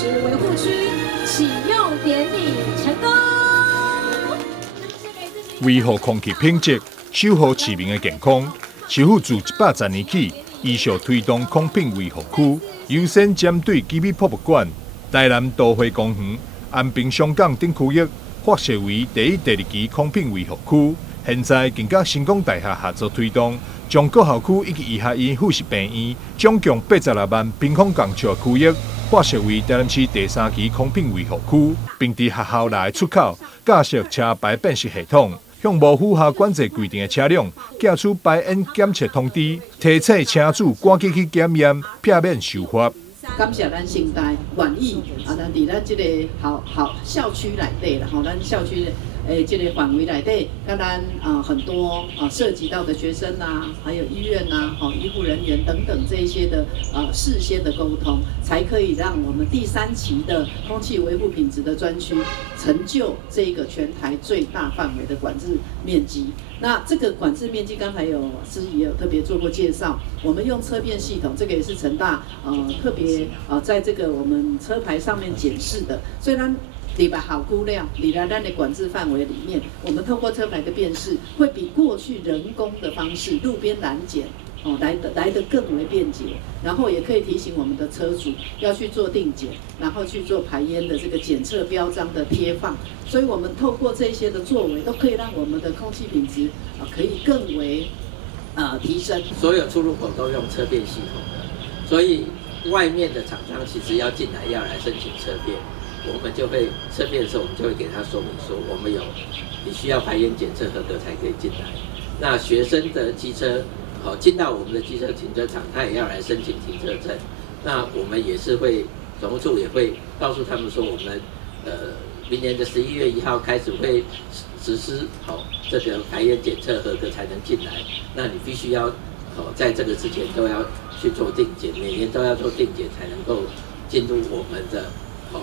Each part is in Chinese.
质维护区启用典礼成功。维护空气品质，守护市民的健康。市府自110年起，依序推动空品维护区，优先针对基美博物馆、台南都会公园、安平香港等区域，发设为第一、第二期空品维护区。现在更甲成功大厦合作推动，将各校区以及医学院、附属病院总共86万平方公尺的区域，划设为台南市第3期空品维护区，并伫学校内出口架设车牌辨识系统，向无符合管制规定的车辆寄出排烟检测通知，提醒车主赶紧去检验，避免受罚。感谢咱城大愿意咱伫咱即个校区内底啦，咱校区这个范围内底，跟咱很多涉及到的学生啊，还有医院啊，医护人员等等这一些的事先的沟通，才可以让我们第3期的空气维护品质的专区成就这个全台最大范围的管制面积。那这个管制面积，刚才司仪也有特别做过介绍，我们用车辨系统，这个也是成大特别在这个我们车牌上面检视的，所以它里边好估量，里来咱的管制范围里面，我们透过车牌的辨识，会比过去人工的方式路边拦检来得更为便捷，然后也可以提醒我们的车主要去做定检，然后去做排烟的这个检测标章的贴放，所以我们透过这些的作为，都可以让我们的空气品质可以更为提升。所有出入口都用车辨系统的，所以外面的厂商其实要进来要来申请车辨。我们就会车辨的时候，我们就会给他说明说，我们你需要排烟检测合格才可以进来。那学生的机车，进到我们的机车停车场，他也要来申请停车证。那我们也是会，总务处也会告诉他们说，我们明年的11月1号开始会实施这个排烟检测合格才能进来。那你必须要在这个之前都要去做定检，每年都要做定检才能够进入我们的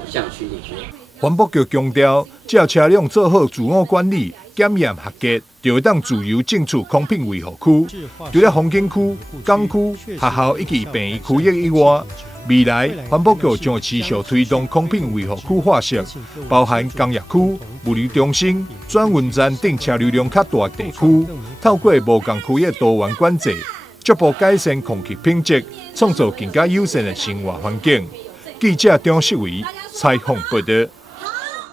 校区里面。环保局强调，只要车辆做好自我管理、检验合格，就会当自由进出空品维护区。除了风景区、港区、学校以及病院区域以外，未来环保局将会持续推动空品维护区划设，包含工业区、物流中心、转运站等车流量较大的地区，透过无同区的多元管制，逐步改善空气品质，创造更加友善的生活环境。记者张世伟采访报道。